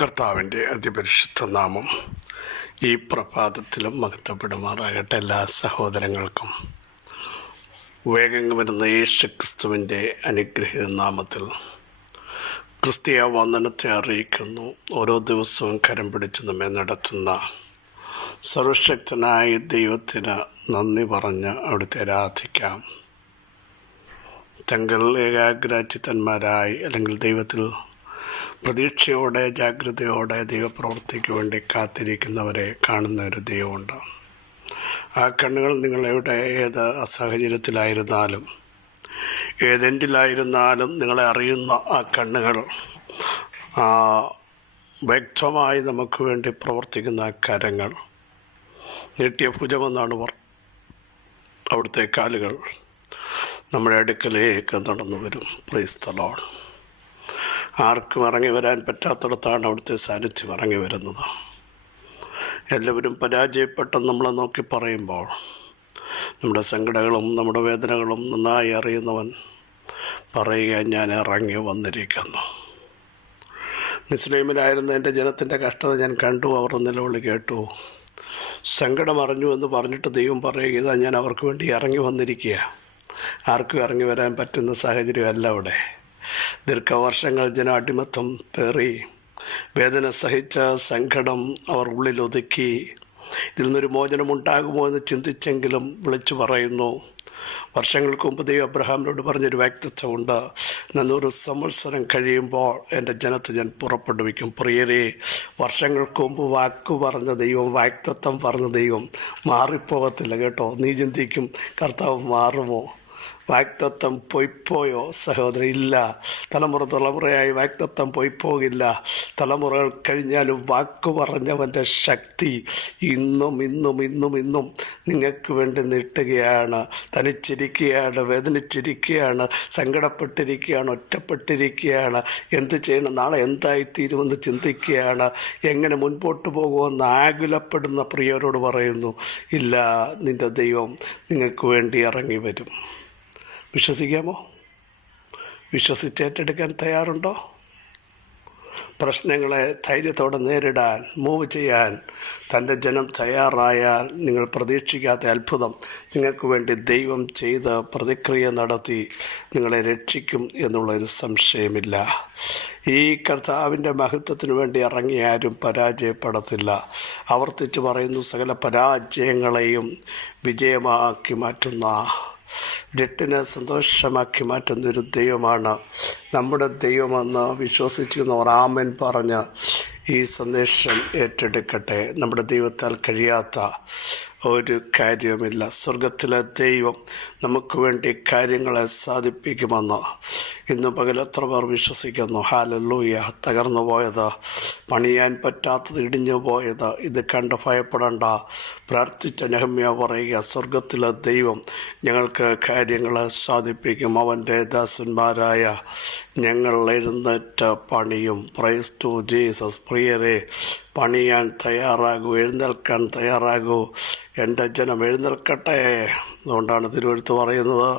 കർത്താവിൻ്റെ അതിപരിശുദ്ധ നാമം ഈ പ്രഭാതത്തിലും മഹത്വപ്പെടുമാറാകട്ടെ. എല്ലാ സഹോദരങ്ങൾക്കും വേഗം വരുന്ന യേശുക്രിസ്തുവിൻ്റെ അനുഗ്രഹീത നാമത്തിൽ ക്രിസ്തീയ വന്ദനത്തെ അറിയിക്കുന്നു. ഓരോ ദിവസവും കരം പിടിച്ച് നമ്മെ നടത്തുന്ന സർവശക്തനായ ദൈവത്തിന് നന്ദി പറഞ്ഞ് അവിടുത്തെ ആരാധിക്കാം. തങ്ങൾ ഏകാഗ്രചിത്തന്മാരായി അല്ലെങ്കിൽ ദൈവത്തിൽ പ്രതീക്ഷയോടെ ജാഗ്രതയോടെ ദൈവപ്രവൃത്തിക്ക് വേണ്ടി കാത്തിരിക്കുന്നവരെ കാണുന്ന ഒരു ദൈവമുണ്ട്. ആ കണ്ണുകൾ നിങ്ങളെവിടെ ഏത് സാഹചര്യത്തിലായിരുന്നാലും ഏതെൻഡിലായിരുന്നാലും നിങ്ങളെ അറിയുന്ന ആ കണ്ണുകൾ വ്യക്തമായി നമുക്ക് വേണ്ടി പ്രവർത്തിക്കുന്ന ആ കരങ്ങൾ, നീട്ടിയ ഭുജമെന്നാണ് അവിടുത്തെ കാലുകൾ നമ്മുടെ അടുക്കലേക്ക് നടന്നു വരും. Praise the Lord. ആർക്കും ഇറങ്ങി വരാൻ പറ്റാത്തിടത്താണ് അവിടുത്തെ സാന്നിധ്യം ഇറങ്ങി വരുന്നത്. എല്ലാവരും പരാജയപ്പെട്ടെന്ന് നമ്മളെ നോക്കി പറയുമ്പോൾ നമ്മുടെ സങ്കടങ്ങളും നമ്മുടെ വേദനകളും നന്നായി അറിയുന്നവൻ പറയുക, ഞാൻ ഇറങ്ങി വന്നിരിക്കുന്നു. മിസ്രൈമിലായിരുന്ന എൻ്റെ ജനത്തിൻ്റെ കഷ്ടത ഞാൻ കണ്ടു, അവർ നിലവിളി കേട്ടു. സങ്കടം അറിഞ്ഞു എന്ന് പറഞ്ഞിട്ട് ദൈവം പറയുക, ഇതാ ഞാൻ അവർക്ക് വേണ്ടി ഇറങ്ങി വന്നിരിക്കുക. ആർക്കും ഇറങ്ങി വരാൻ പറ്റുന്ന സാഹചര്യമല്ല അവിടെ. ദീർഘവർഷങ്ങൾ ജനം അടിമത്തം പേറി വേദന സഹിച്ച സങ്കടം അവർ ഉള്ളിലൊതുക്കി ഇതിൽ നിന്നൊരു മോചനമുണ്ടാകുമോ എന്ന് ചിന്തിച്ചെങ്കിലും വിളിച്ചു പറയുന്നു. വർഷങ്ങൾക്ക് മുമ്പ് ദൈവം അബ്രഹാമിനോട് പറഞ്ഞൊരു വ്യക്തിത്വമുണ്ട്, 400 സംവത്സരം കഴിയുമ്പോൾ എൻ്റെ ജനത്തെ ഞാൻ പുറപ്പെടുവിക്കും. പ്രിയരെ, വർഷങ്ങൾക്ക് മുമ്പ് വാക്കു പറഞ്ഞ ദൈവം, വാക്തത്വം പറഞ്ഞ ദൈവം മാറിപ്പോകത്തില്ല കേട്ടോ. നീ ചിന്തിക്കും, കർത്താവ് മാറുമോ? വാക്തത്വം പൊയ്പോയോ? സഹോദരൻ, ഇല്ല. തലമുറയായി വാക്തത്വം പൊയ്പോകില്ല. തലമുറകൾ കഴിഞ്ഞാലും വാക്കു പറഞ്ഞവൻ്റെ ശക്തി ഇന്നും നിങ്ങൾക്ക് വേണ്ടി നീട്ടുകയാണ്. തനിച്ചിരിക്കുകയാണ്, വേദനിച്ചിരിക്കുകയാണ്, സങ്കടപ്പെട്ടിരിക്കുകയാണ്, ഒറ്റപ്പെട്ടിരിക്കുകയാണ്. എന്ത് ചെയ്യണം, നാളെ എന്തായിത്തീരുമെന്ന് ചിന്തിക്കുകയാണ്, എങ്ങനെ മുൻപോട്ട് പോകുമെന്ന് ആകുലപ്പെടുന്ന പ്രിയരോട് പറയുന്നു, ഇല്ല, നിൻ്റെ ദൈവം നിങ്ങൾക്ക് വേണ്ടി ഇറങ്ങി വരും. വിശ്വസിക്കാമോ? വിശ്വസിച്ചേറ്റെടുക്കാൻ തയ്യാറുണ്ടോ? പ്രശ്നങ്ങളെ ധൈര്യത്തോടെ നേരിടാൻ, മൂവ് ചെയ്യാൻ തൻ്റെ ജനം തയ്യാറായാൽ നിങ്ങൾ പ്രതീക്ഷിക്കാത്ത അത്ഭുതം നിങ്ങൾക്ക് വേണ്ടി ദൈവം ചെയ്ത് പ്രതിക്രിയ നടത്തി നിങ്ങളെ രക്ഷിക്കും എന്നുള്ളൊരു സംശയമില്ല. ഈ കർത്താവിൻ്റെ മഹത്വത്തിന് വേണ്ടി ഇറങ്ങി ആരും പരാജയപ്പെടത്തില്ല. ആവർത്തിച്ച് പറയുന്നു, സകല പരാജയങ്ങളെയും വിജയമാക്കി മാറ്റുന്ന, രട്ടിനെ സന്തോഷമാക്കി മാറ്റുന്നൊരു ദൈവമാണ് നമ്മുടെ ദൈവമെന്ന് വിശ്വസിക്കുന്നവർ ആമേൻ പറഞ്ഞ് ഈ സന്ദേശം ഏറ്റെടുക്കട്ടെ. നമ്മുടെ ദൈവത്താൽ കഴിയാത്ത ഒരു കാര്യവുമില്ല. സ്വർഗത്തിലെ ദൈവം നമുക്ക് വേണ്ടി കാര്യങ്ങളെ സാധിപ്പിക്കുമെന്ന് ഇന്ന് പകൽ എത്ര പേർ വിശ്വസിക്കുന്നു? ഹല്ലേലൂയ. തകർന്നു പോയത്, പണിയാൻ പറ്റാത്തത്, ഇടിഞ്ഞു പോയത്, ഇത് കണ്ട് ഭയപ്പെടേണ്ട. പ്രാർത്ഥിച്ച നെഹമ്യാ പറയുക, സ്വർഗത്തിലെ ദൈവം ഞങ്ങൾക്ക് കാര്യങ്ങളെ സാധിപ്പിക്കും. അവൻ്റെ ദാസന്മാരായ ഞങ്ങൾ എഴുന്നേറ്റ് പണിയും. Praise to Jesus. പ്രിയരെ, പണിയാൻ തയ്യാറാകൂ, എഴുന്നേൽക്കാൻ തയ്യാറാകൂ. എൻ്റെ ജനം എഴുന്നേൽക്കട്ടെ. അതുകൊണ്ടാണ് തിരുവെഴുത്ത് പറയുന്നത്,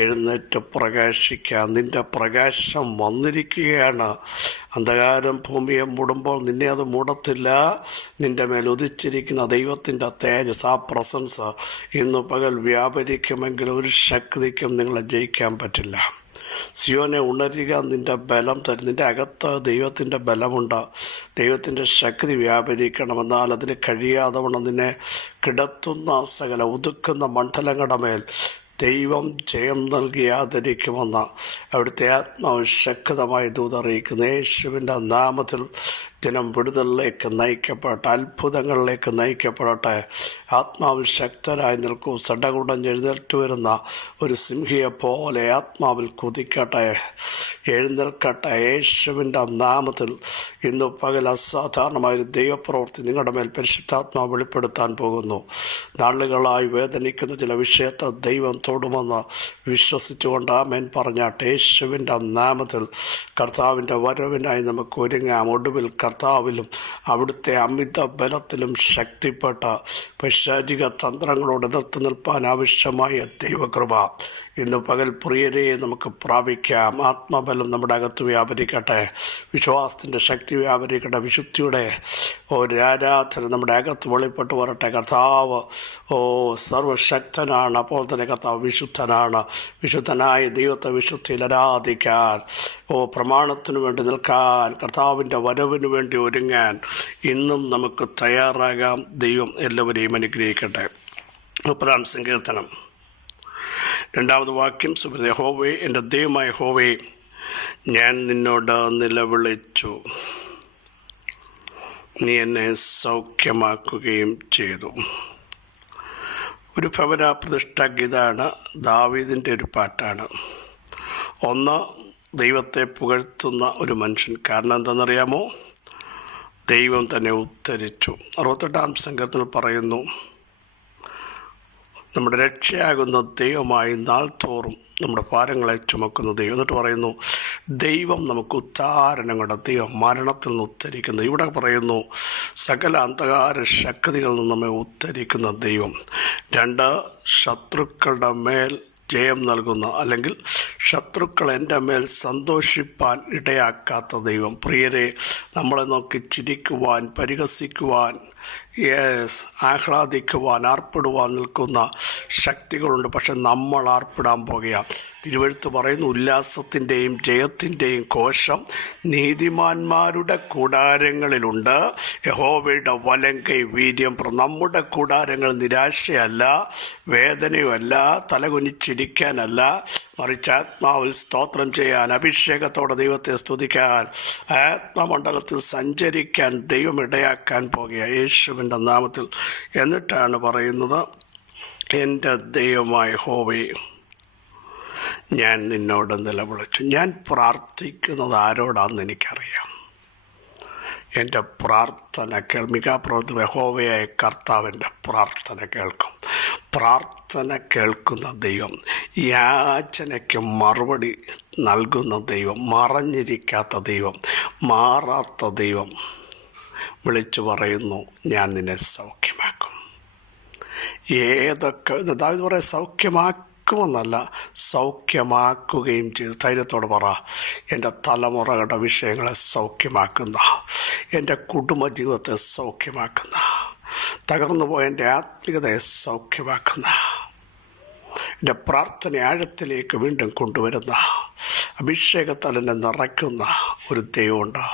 എഴുന്നേറ്റ് പ്രകാശിക്കാം, നിൻ്റെ പ്രകാശം വന്നിരിക്കുകയാണ്. അന്ധകാരം ഭൂമിയെ മൂടുമ്പോൾ നിന്നെ അത് മൂടത്തില്ല. നിൻ്റെ മേൽ ഉദിച്ചിരിക്കുന്ന ദൈവത്തിൻ്റെ തേജസ്, ആ പ്രസൻസ് ഇന്ന് പകൽ വ്യാപരിക്കുമെങ്കിൽ ഒരു ശക്തിക്കും നിങ്ങളെ ജയിക്കാൻ പറ്റില്ല. സിയോനെ, ഉണരുക, നിൻ്റെ ബലം തരും. നിൻ്റെ അകത്ത് ദൈവത്തിൻ്റെ ബലമുണ്ട്. ദൈവത്തിൻ്റെ ശക്തി വ്യാപരിക്കണമെന്നാൽ അതിന് കഴിയാതെ വണ്ണം നിന്നെ കിടത്തുന്ന സകല ഒതുക്കുന്ന മണ്ഡലങ്ങളുടെ മേൽ ദൈവം ജയം നൽകിയാതിരിക്കുമെന്ന് അവിടുത്തെ ആത്മാവ് ശക്തമായി ദൂതറിയിക്കുന്നു. യേശുവിൻ്റെ നാമത്തിൽ ജനം വിടുതലിലേക്ക് നയിക്കപ്പെടട്ടെ, അത്ഭുതങ്ങളിലേക്ക് നയിക്കപ്പെടട്ടെ. ആത്മാവിൽ ശക്തരായി നിൽക്കൂ. സടകുടഞ്ഞെഴുന്നേറ്റ് വരുന്ന ഒരു സിംഹിയെ പോലെ ആത്മാവിൽ കുതിക്കട്ടെ, എഴുന്നേൽക്കട്ടെ. യേശുവിൻ്റെ നാമത്തിൽ ഇന്ന് പകൽ അസാധാരണമായൊരു ദൈവപ്രവൃത്തി നിങ്ങളുടെ മേൽ പരിശുദ്ധാത്മാവ് വെളിപ്പെടുത്താൻ പോകുന്നു. നാളുകളായി വേദനിക്കുന്ന ചില വിഷയത്തെ ദൈവം തൊടുമെന്ന് വിശ്വസിച്ചുകൊണ്ട് ആമേൻ പറഞ്ഞാട്ടെ. യേശുവിൻ്റെ നാമത്തിൽ കർത്താവിൻ്റെ വരവിനായി നമുക്ക് ഒരുങ്ങാം. ഒടുവിൽ കർത്താവിലും അവിടുത്തെ അമിത ബലത്തിലും ശക്തിപ്പെട്ട പൈശാചിക തന്ത്രങ്ങളോട് എതിർത്ത് നിൽപ്പാൻ ആവശ്യമായ ദൈവകൃപ ഇന്ന് പകൽ പ്രിയരെ നമുക്ക് പ്രാപിക്കാം. ആത്മബലം നമ്മുടെ അകത്ത് വ്യാപരിക്കട്ടെ, വിശ്വാസത്തിൻ്റെ ശക്തി വ്യാപരിക്കട്ടെ, വിശുദ്ധിയുടെ ആരാധന നമ്മുടെ അകത്ത് വെളിപ്പെട്ട് വരട്ടെ. കർത്താവ് സർവശക്തനാണ്, അപ്പോൾ തന്നെ കർത്താവ് വിശുദ്ധനാണ്. വിശുദ്ധനായ ദൈവത്തെ വിശുദ്ധിയിൽ ആരാധിക്കാൻ, പ്രമാണത്തിനു വേണ്ടി നിൽക്കാൻ, കർത്താവിൻ്റെ വരവിന് വേണ്ടി ഒരുങ്ങാൻ ഇന്നും നമുക്ക് തയ്യാറാകാം. ദൈവം എല്ലാവരെയും അനുഗ്രഹിക്കട്ടെ. 30-ാം സങ്കീർത്തനം 2-ാമത് വാക്യം. യഹോവേ, എൻ്റെ ദൈവമായ യഹോവേ, ഞാൻ നിന്നോട് നിലവിളിച്ചു, നീ എന്നെ സൗഖ്യമാക്കുകയും ചെയ്തു. ഒരു ഭവന പ്രതിഷ്ഠാ ഗീതാണ്, ദാവീദിൻ്റെ ഒരു പാട്ടാണ്. ഒന്ന്, ദൈവത്തെ പുകഴ്ത്തുന്ന ഒരു മനുഷ്യൻ. കാരണം എന്താണെന്നറിയാമോ? ദൈവം തന്നെ ഉദ്ധരിച്ചു. 68-ാം സങ്കീർത്തനം പറയുന്നു, നമ്മുടെ രക്ഷയാകുന്ന ദൈവമായി നാൾ തോറും നമ്മുടെ ഭാരങ്ങളെ ചുമക്കുന്ന ദൈവം. എന്നിട്ട് പറയുന്നു, ദൈവം നമുക്ക് ഉദ്ധാരണങ്ങളുടെ ദൈവം, മരണത്തിൽ നിന്ന് ഉദ്ധരിക്കുന്ന. ഇവിടെ പറയുന്നു, സകല അന്ധകാര ശക്തികളിൽ നിന്ന് നമ്മെ ഉദ്ധരിക്കുന്ന ദൈവം. 2, ശത്രുക്കളുടെ മേൽ ജയം നൽകുന്ന, അല്ലെങ്കിൽ ശത്രുക്കൾ എൻ്റെ മേൽ സന്തോഷിപ്പാൻ ഇടയാക്കാത്ത ദൈവം. പ്രിയരെ, നമ്മളെ നോക്കി ചിരിക്കുവാൻ, പരിഹസിക്കുവാൻ, ആഹ്ലാദിക്കുവാൻ, ആർപ്പിടുവാൻ നിൽക്കുന്ന ശക്തികളുണ്ട്. പക്ഷെ നമ്മൾ ആർപ്പിടാൻ പോകുകയാണ്. തിരുവെഴുത്ത് പറയുന്നു, ഉല്ലാസത്തിൻ്റെയും ജയത്തിൻ്റെയും കോശം നീതിമാന്മാരുടെ കൂടാരങ്ങളിലുണ്ട്, യഹോവയുടെ വലങ്കൈ വീര്യം. നമ്മുടെ കൂടാരങ്ങൾ നിരാശയല്ല, വേദനയുമല്ല, തലകുനിച്ചിരിക്കാനല്ല, മറിച്ച് ആത്മാവിൽ സ്തോത്രം ചെയ്യാൻ, അഭിഷേകത്തോടെ ദൈവത്തെ സ്തുതിക്കാൻ, ആത്മമണ്ഡലത്തിൽ സഞ്ചരിക്കാൻ ദൈവം ഇടയാക്കാൻ പോകുക യേശുവിൻ്റെ നാമത്തിൽ. എന്നിട്ടാണ് പറയുന്നത്, എൻ്റെ ദൈവമായ യഹോവേ, ഞാൻ നിന്നോട് നിലവിളിച്ചു. ഞാൻ പ്രാർത്ഥിക്കുന്നത് ആരോടാണെന്ന് എനിക്കറിയാം. എൻ്റെ പ്രാർത്ഥന മികാപ്രവൃത്തി യഹോവയായ കർത്താവിൻ്റെ പ്രാർത്ഥന കേൾക്കും. പ്രാർത്ഥന കേൾക്കുന്ന ദൈവം, യാചനയ്ക്ക് മറുപടി നൽകുന്ന ദൈവം, മറഞ്ഞിരിക്കാത്ത ദൈവം, മാറാത്ത ദൈവം വിളിച്ചു പറയുന്നു, ഞാൻ നിന്നെ സൗഖ്യമാക്കും. ഏതൊക്കെ ദാവീദ് പറയാൻ സൗഖ്യമാക്കുമെന്നല്ല, സൗഖ്യമാക്കുകയും ചെയ്തു. ധൈര്യത്തോടെ പറ, എൻ്റെ തലമുറകളുടെ വിഷയങ്ങളെ സൗഖ്യമാക്കുന്ന, എൻ്റെ കുടുംബജീവിതത്തെ സൗഖ്യമാക്കുന്ന, തകർന്നു പോയ എൻ്റെ ആത്മീയതയെ സൗഖ്യമാക്കുന്ന, എൻ്റെ പ്രാർത്ഥന ആഴത്തിലേക്ക് വീണ്ടും കൊണ്ടുവരുന്ന, അഭിഷേകത്താൽ എന്നെ നിറയ്ക്കുന്ന ഒരു ദൈവമുണ്ട്.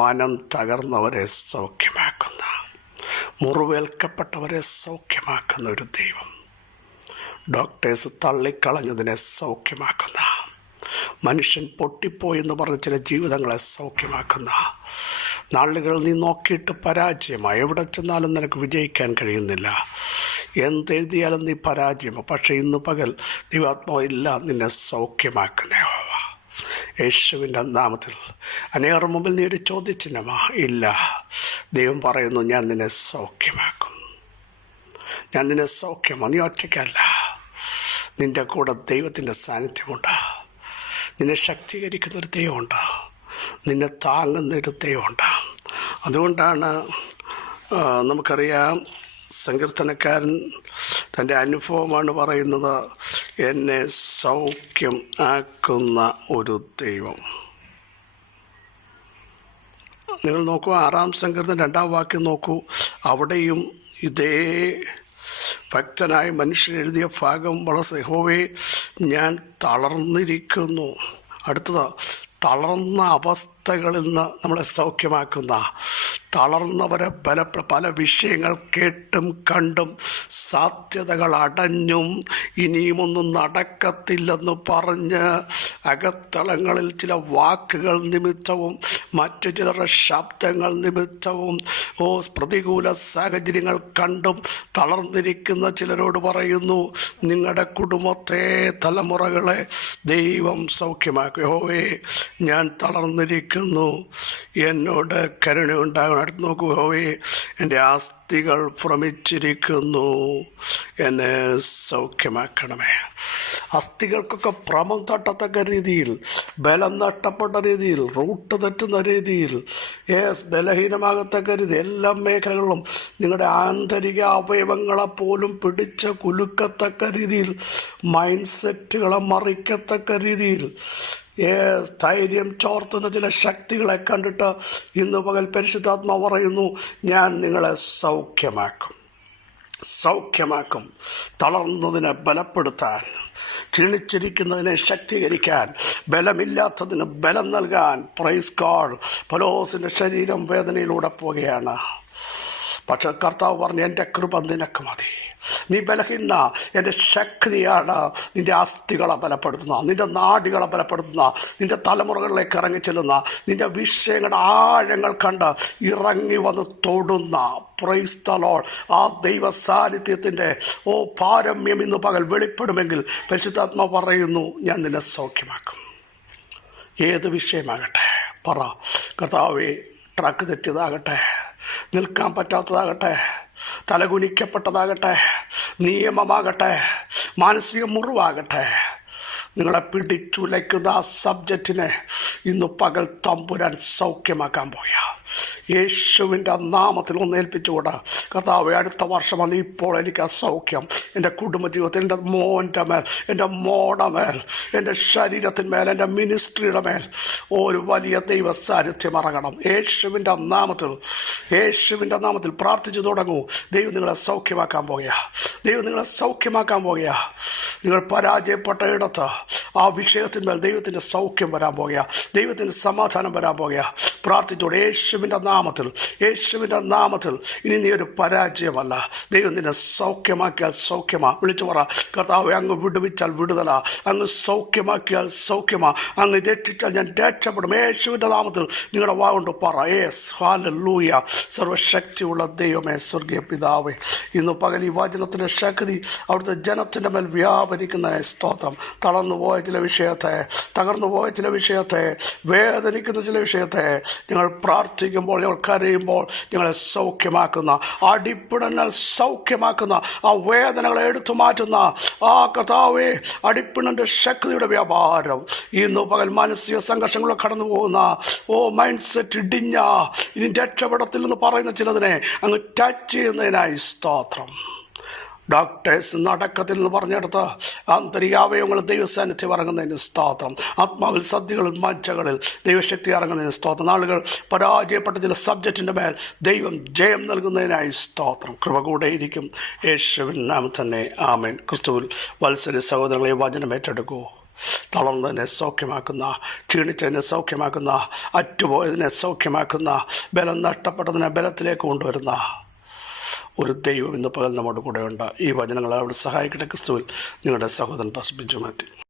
മനം തകർന്നവരെ സൗഖ്യമാക്കുന്ന, മുറിവേൽക്കപ്പെട്ടവരെ സൗഖ്യമാക്കുന്ന ഒരു ദൈവം. ഡോക്ടേഴ്സ് തള്ളിക്കളഞ്ഞതിനെ സൗഖ്യമാക്കുന്ന, മനുഷ്യൻ പൊട്ടിപ്പോയെന്ന് പറഞ്ഞ ചില ജീവിതങ്ങളെ സൗഖ്യമാക്കുന്ന, നാളുകൾ നീ നോക്കിയിട്ട് പരാജയമായി, എവിടെ ചെന്നാലും നിനക്ക് വിജയിക്കാൻ കഴിയുന്നില്ല, എന്തെഴുതിയാലും നീ പരാജയമാണ്. പക്ഷേ ഇന്ന് പകൽ ദൈവാത്മാവില്ല നിന്നെ സൗഖ്യമാക്കുന്ന യേശുവിൻ്റെ നാമത്തിൽ. അനേകം മുമ്പിൽ നീ ഒരു ചോദ്യചിഹ്നമാ? ഇല്ല. ദൈവം പറയുന്നു, ഞാൻ നിന്നെ സൗഖ്യമാക്കും, ഞാൻ നിന്നെ സൗഖ്യമാ. നീ ഒറ്റയ്ക്കല്ല, നിൻ്റെ കൂടെ ദൈവത്തിൻ്റെ സാന്നിധ്യമുണ്ട്. നിന്നെ ശക്തീകരിക്കുന്നൊരു ദൈവമുണ്ട്, നിന്നെ താങ്ങുന്നൊരു ദൈവമുണ്ട്. അതുകൊണ്ടാണ് നമുക്കറിയാം, സങ്കീർത്തനക്കാരൻ തൻ്റെ അനുഭവമാണ് പറയുന്നത്, എന്നെ സൗഖ്യം ആക്കുന്ന ഒരു ദൈവം. നിങ്ങൾ നോക്കൂ, 6-ാം സങ്കീർത്തനം 2-ാം വാക്യം നോക്കൂ. അവിടെയും ഇതേ ഭക്തനായ മനുഷ്യൻ എഴുതിയ ഭാഗം വളരെ, യഹോവേ, ഞാൻ തളർന്നിരിക്കുന്നു. അടുത്തത്, തളർന്ന അവസ്ഥകളിൽ നിന്ന് നമ്മളെ സൗഖ്യമാക്കുന്ന, തളർന്നവരെ പല വിഷയങ്ങൾ കേട്ടും കണ്ടും സാധ്യതകൾ അടഞ്ഞും ഇനിയുമൊന്നും നടക്കത്തില്ലെന്ന് പറഞ്ഞ് അകത്തളങ്ങളിൽ ചില വാക്കുകൾ നിമിത്തവും മറ്റു ചിലരുടെ ശബ്ദങ്ങൾ നിമിത്തവും പ്രതികൂല സാഹചര്യങ്ങൾ കണ്ടും തളർന്നിരിക്കുന്ന ചിലരോട് പറയുന്നു, നിങ്ങളുടെ കുടുംബത്തെ, തലമുറകളെ ദൈവം സൗഖ്യമാക്കും. യഹോവേ, ഞാൻ തളർന്നിരിക്കുന്നു, എന്നോട് കരുണയുണ്ടാകണം. അടുത്ത് നോക്കൂ, യഹോവേ, എൻ്റെ ആസ്തികൾ ഭ്രമിച്ചിരിക്കുന്നു, എന്നെ സൗഖ്യമാക്കണമേ. അസ്ഥികൾക്കൊക്കെ ഭ്രമം തട്ടത്തക്ക രീതിയിൽ, ബലം നഷ്ടപ്പെട്ട രീതിയിൽ, റൂട്ട് തെറ്റുന്ന രീതിയിൽ, ബലഹീനമാകത്തക്ക രീതി, എല്ലാ മേഖലകളിലും നിങ്ങളുടെ ആന്തരിക അവയവങ്ങളെപ്പോലും പിടിച്ച് കുലുക്കത്തക്ക രീതിയിൽ, മൈൻഡ് സെറ്റുകളെ മറിക്കത്തക്ക രീതിയിൽ സ്ഥൈര്യം ചോർത്തുന്ന ചില ശക്തികളെ കണ്ടിട്ട് ഇന്ന് പകൽ പരിശുദ്ധാത്മാവ് പറയുന്നു, ഞാൻ നിങ്ങളെ സൗഖ്യമാക്കും. തളർന്നതിനെ ബലപ്പെടുത്താൻ, ക്ഷീണിച്ചിരിക്കുന്നതിനെ ശക്തീകരിക്കാൻ, ബലമില്ലാത്തതിന് ബലം നൽകാൻ. Praise God. പൗലോസിൻ്റെ ശരീരം വേദനയിലൂടെ പോവുകയാണ്. പക്ഷെ കർത്താവ് പറഞ്ഞു, എൻ്റെ കൃപ നിനക്ക് മതി. നീ ബലഹീന, എൻ്റെ ശക്തിയാണ് നിൻ്റെ അസ്ഥികളെ ബലപ്പെടുത്തുന്ന, നിൻ്റെ നാഡികളെ ബലപ്പെടുത്തുന്ന, നിൻ്റെ തലമുറകളിലേക്ക് ഇറങ്ങിച്ചെല്ലുന്ന, നിൻ്റെ വിഷയങ്ങളുടെ ആഴങ്ങൾ കണ്ട് ഇറങ്ങി വന്ന് തൊടുന്ന. Praise the Lord. ആ ദൈവ സാന്നിധ്യത്തിൻ്റെ പാരമ്യം ഇന്ന് പകൽ വെളിപ്പെടുമെങ്കിൽ പരിശുദ്ധാത്മാവ് പറയുന്നു, ഞാൻ നിന്നെ സൗഖ്യമാക്കും. ഏത് വിഷയമാകട്ടെ പറ. കർത്താവേ, ട്രക്ക് തെറ്റിയതാകട്ടെ, നിൽക്കാൻ പറ്റാത്തതാകട്ടെ, തലകുനിക്കപ്പെട്ടതാകട്ടെ, നിയമമാകട്ടെ, മാനസിക മുറിവാകട്ടെ, നിങ്ങളെ പിടിച്ചുലയ്ക്കുന്ന ആ സബ്ജക്റ്റിനെ ഇന്ന് പകൽ തമ്പുരാൻ സൗഖ്യമാക്കാൻ പോയ യേശുവിൻ്റെ നാമത്തിൽ ഒന്ന് ഏൽപ്പിച്ചുകൂടാ. കർത്താവേ, അടുത്ത വർഷമല്ല ഇപ്പോൾ എനിക്ക് ആ സൗഖ്യം എൻ്റെ കുടുംബജീവിതത്തിൽ, എൻ്റെ മോൻ്റെ മേൽ, എൻ്റെ മോടെ മേൽ, എൻ്റെ ശരീരത്തിന്മേൽ, എൻ്റെ മിനിസ്ട്രിയുടെ മേൽ ഒരു വലിയ ദൈവ സാന്നിധ്യം ഇറങ്ങണം. യേശുവിൻ്റെ നാമത്തിൽ പ്രാർത്ഥിച്ചു തുടങ്ങൂ. ദൈവം നിങ്ങളെ സൗഖ്യമാക്കാൻ പോകുക. നിങ്ങൾ പരാജയപ്പെട്ട ഇടത്ത് ആ വിഷയത്തിന്മേൽ ദൈവത്തിൻ്റെ സൗഖ്യം വരാൻ പോകുക, ദൈവത്തിൻ്റെ സമാധാനം വരാൻ പോകുക. പ്രാർത്ഥിച്ചോടെ യേശുവിൻ്റെ നാമത്തിൽ. ഇനി നീ ഒരു പരാജയമല്ല. ദൈവം നിന്നെ സൗഖ്യമാക്കിയാൽ സൗഖ്യമാ. വിളിച്ചു പറ, കർത്താവേ, അങ്ങ് വിടുവിച്ചാൽ വിടുതല, അങ്ങ് സൗഖ്യമാക്കിയാൽ സൗഖ്യമാ, അങ്ങ് രക്ഷിച്ചാൽ ഞാൻ രക്ഷപ്പെടും. യേശുവിൻ്റെ നാമത്തിൽ നിങ്ങളുടെ വാഗൊണ്ട് പറ. ഹല്ലേലൂയ. സർവശക്തിയുള്ള ദൈവമേ, സ്വർഗീയ പിതാവേ, ഇന്ന് പകൽ ഈ വചനത്തിൻ്റെ ശക്തി അവിടുത്തെ ജനത്തിൻ്റെ മേൽ വ്യാപരിക്കുന്ന സ്തോത്രം. തളർന്നുപോയ ചില വിഷയത്തെ, തകർന്നുപോയ ചില വിഷയത്തെ, വേദനിക്കുന്ന ചില വിഷയത്തെ ഞങ്ങൾ പ്രാർത്ഥിക്കുമ്പോൾ, ഞങ്ങൾ കരയുമ്പോൾ ഞങ്ങളെ സൗഖ്യമാക്കുന്ന, അടിപ്പിണൽ സൗഖ്യമാക്കുന്ന, ആ വേദനകളെ എടുത്തു മാറ്റുന്ന ആ കർത്താവേ, അടിപ്പിണൻ്റെ ശക്തിയുടെ വ്യാപാരം ഇന്ന് പകൽ മാനസിക സംഘർഷങ്ങളെ കടന്നു പോകുന്ന മൈൻഡ് സെറ്റ് ഇടിഞ്ഞ ഇനി രക്ഷപ്പെടത്തില്ലെന്ന് പറയുന്ന ചിലതിനെ അങ്ങ് ടച്ച് ചെയ്യുന്നതിനായി സ്തോത്രം. ഡോക്ടേഴ്സ് നടക്കത്തിൽ നിന്ന് പറഞ്ഞെടുത്ത് ആന്തരികാവയവങ്ങൾ ദൈവസാന്നിധ്യം ഇറങ്ങുന്നതിന് സ്തോത്രം. ആത്മാവിൽ, സദ്യകളിൽ, മജ്ജകളിൽ ദൈവശക്തി ഇറങ്ങുന്നതിന് സ്തോത്രം. നാളുകൾ പരാജയപ്പെട്ട ചില സബ്ജക്റ്റിൻ്റെ മേൽ ദൈവം ജയം നൽകുന്നതിനായി സ്തോത്രം. കൃപ കൂടെയിരിക്കും. യേശുവിൻ നാമത്തിൽ തന്നെ ആമേൻ. ക്രിസ്തുവിൽ വത്സല സഹോദരങ്ങളെ, വചനം ഏറ്റെടുക്കൂ. തളർന്നതിനെ സൗഖ്യമാക്കുന്ന, ക്ഷീണിച്ചതിനെ സൗഖ്യമാക്കുന്ന, അറ്റുപോയതിനെ സൗഖ്യമാക്കുന്ന, ബലം നഷ്ടപ്പെട്ടതിനെ ബലത്തിലേക്ക് കൊണ്ടുവരുന്ന ഒരു ദൈവം ഇന്ന് പകൽ നമ്മുടെ കൂടെ ഉണ്ട്. ഈ വചനങ്ങൾ അവിടെ സഹായിക്കട്ടെ. ക്രിസ്തുവിൽ നിങ്ങളുടെ സഹോദരൻ പാസ്റ്റർ ബിജു മാത്യു.